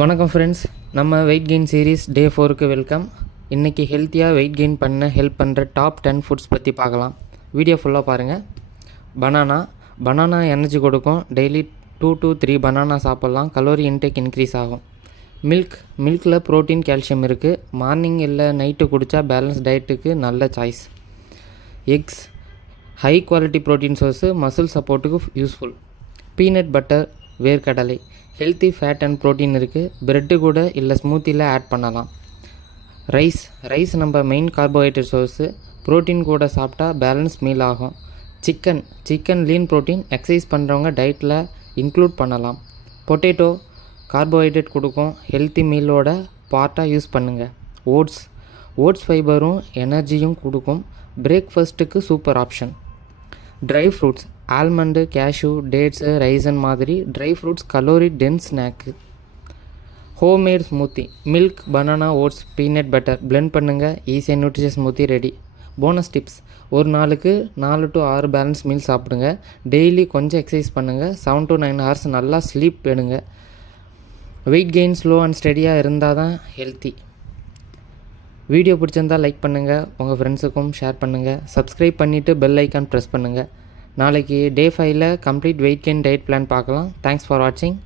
வணக்கம் ஃப்ரெண்ட்ஸ், நம்ம weight gain series day 4க்கு வெல்கம். இன்றைக்கி ஹெல்த்தியாக வெயிட் கெயின் பண்ண ஹெல்ப் பண்ணுற டாப் 10 ஃபுட்ஸ் பற்றி பார்க்கலாம். வீடியோ ஃபுல்லாக பாருங்கள். பனானா எனர்ஜி கொடுக்கும். டெய்லி 2 to 3 பனானா சாப்பிட்லாம். கலோரி இன்டேக் இன்க்ரீஸ் ஆகும். மில்கில் ப்ரோட்டீன், கால்சியம் இருக்குது. மார்னிங் இல்லை நைட்டு குடித்தா பேலன்ஸ் டயட்டுக்கு நல்ல choice. Eggs high quality protein source, muscle சப்போர்ட்டுக்கு யூஸ்ஃபுல். பீனட் பட்டர், வேர்க்கடலை ஹெல்த்தி ஃபேட் அண்ட் ப்ரோட்டீன் இருக்குது. ப்ரெட்டு கூட இல்லை ஸ்மூத்தியில் ஆட் பண்ணலாம். ரைஸ் நம்ம மெயின் கார்போஹைட்ரேட் சோர்ஸு. ப்ரோட்டீன் கூட சாப்பிட்டா பேலன்ஸ் மீல் ஆகும். சிக்கன் லீன் ப்ரோட்டீன், எக்ஸசைஸ் பண்ணுறவங்க டயட்டில் இன்க்ளூட் பண்ணலாம். பொட்டேட்டோ கார்போஹைட்ரேட் கொடுக்கும். ஹெல்த்தி மீலோட பார்ட்டாக யூஸ் பண்ணுங்கள். ஓட்ஸ் ஃபைபரும் எனர்ஜியும் கொடுக்கும். பிரேக்ஃபாஸ்ட்டுக்கு super option. Dry fruits, almond, cashew, dates, raisin மாதிரி dry fruits calorie dense snack. Homemade smoothie, milk, banana, oats, peanut butter blend பண்ணுங்கள். ஈஸியாக nutritious smoothie ready. Bonus tips: ஒரு நாளுக்கு 4 to 6 பேலன்ஸ் மீல் சாப்பிடுங்க. டெய்லி கொஞ்சம் எக்ஸசைஸ் பண்ணுங்கள். 7 to 9 hours நல்லா sleep எடுங்க. வெயிட் கெயின் ஸ்லோ அண்ட் ஸ்டெடியாக இருந்தால் தான் ஹெல்த்தி. வீடியோ பிடிச்சிருந்தால் லைக் பண்ணுங்கள், உங்கள் ஃப்ரெண்ட்ஸுக்கும் ஷேர் பண்ணுங்கள். சப்ஸ்கிரைப் பண்ணிவிட்டு பெல் ஐக்கான் ப்ரெஸ் பண்ணுங்கள். நாளைக்கு டே 5ல் complete weight gain diet plan பார்க்கலாம். தேங்க்ஸ் ஃபார் வாட்சிங்.